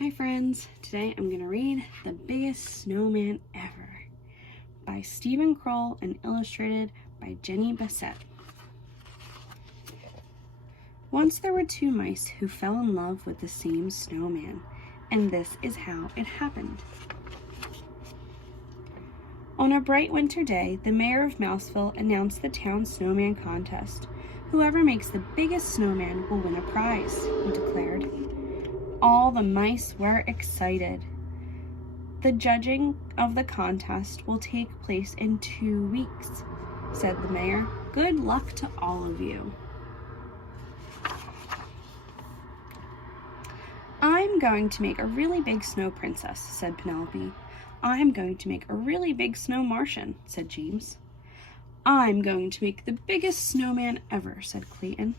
Hi friends, today I'm going to read The Biggest Snowman Ever by Steven Kroll and illustrated by Jenny Bassett. Once there were two mice who fell in love with the same snowman, and this is how it happened. On a bright winter day, the mayor of Mouseville announced the town snowman contest. Whoever makes the biggest snowman will win a prize, he declared. All the mice were excited. The judging of the contest will take place in 2 weeks, said the mayor. Good luck to all of you. I'm going to make a really big snow princess, said Penelope. I'm going to make a really big snow Martian, said James. I'm going to make the biggest snowman ever, said Clayton.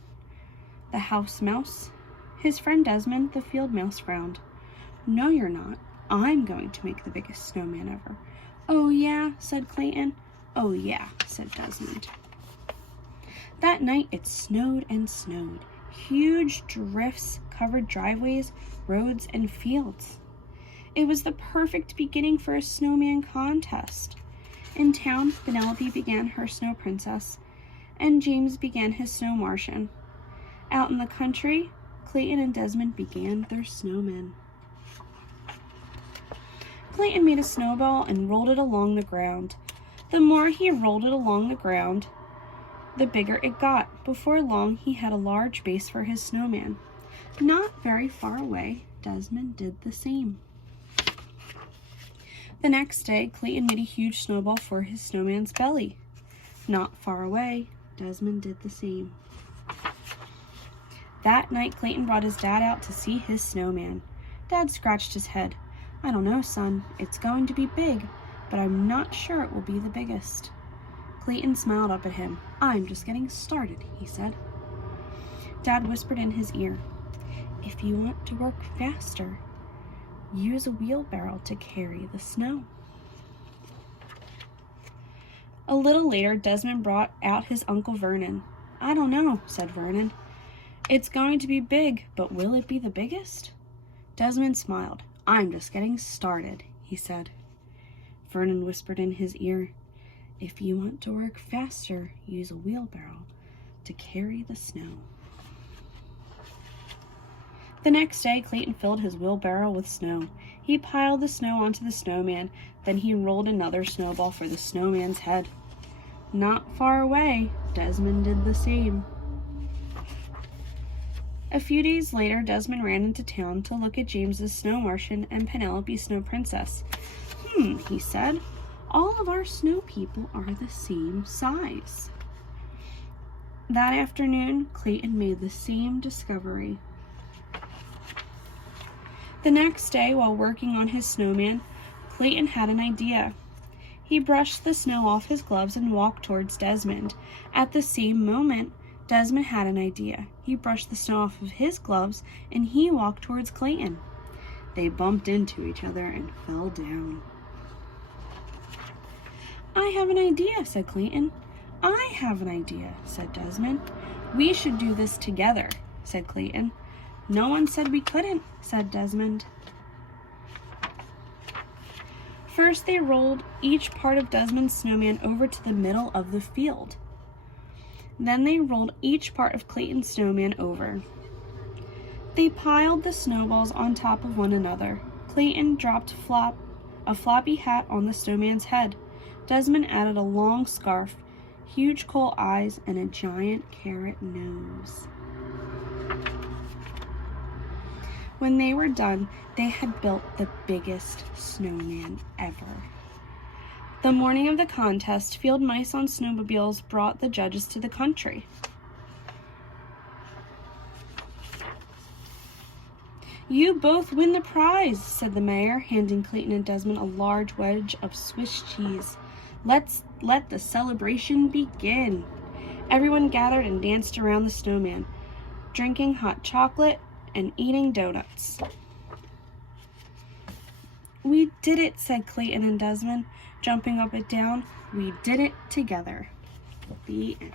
The house mouse. His friend Desmond, the field mouse, frowned. No, you're not. I'm going to make the biggest snowman ever. Oh, yeah, said Clayton. Oh, yeah, said Desmond. That night it snowed and snowed. Huge drifts covered driveways, roads, and fields. It was the perfect beginning for a snowman contest. In town, Penelope began her snow princess, and James began his snow Martian. Out in the country, Clayton and Desmond began their snowmen. Clayton made a snowball and rolled it along the ground. The more he rolled it along the ground, the bigger it got. Before long, he had a large base for his snowman. Not very far away, Desmond did the same. The next day, Clayton made a huge snowball for his snowman's belly. Not far away, Desmond did the same. That night, Clayton brought his dad out to see his snowman. Dad scratched his head. I don't know, son. It's going to be big, but I'm not sure it will be the biggest. Clayton smiled up at him. I'm just getting started, he said. Dad whispered in his ear, if you want to work faster, use a wheelbarrow to carry the snow. A little later, Desmond brought out his Uncle Vernon. I don't know, said Vernon. It's going to be big, but will it be the biggest? Desmond smiled. I'm just getting started, he said. Vernon whispered in his ear, if you want to work faster, use a wheelbarrow to carry the snow. The next day, Clayton filled his wheelbarrow with snow. He piled the snow onto the snowman, then he rolled another snowball for the snowman's head. Not far away, Desmond did the same. A few days later, Desmond ran into town to look at James's snow Martian and Penelope's snow princess. He said, all of our snow people are the same size. That afternoon, Clayton made the same discovery. The next day, while working on his snowman, Clayton had an idea. He brushed the snow off his gloves and walked towards Desmond. At the same moment, Desmond had an idea. He brushed the snow off of his gloves and he walked towards Clayton. They bumped into each other and fell down. I have an idea, said Clayton. I have an idea, said Desmond. We should do this together, said Clayton. No one said we couldn't, said Desmond. First, they rolled each part of Desmond's snowman over to the middle of the field. Then they rolled each part of Clayton's snowman over. They piled the snowballs on top of one another. Clayton dropped a floppy hat on the snowman's head. Desmond added a long scarf, huge coal eyes, and a giant carrot nose. When they were done, they had built the biggest snowman ever. The morning of the contest, field mice on snowmobiles brought the judges to the country. You both win the prize, said the mayor, handing Clayton and Desmond a large wedge of Swiss cheese. Let's let the celebration begin. Everyone gathered and danced around the snowman, drinking hot chocolate and eating donuts. We did it, said Clayton and Desmond, jumping up and down. We did it together. The end.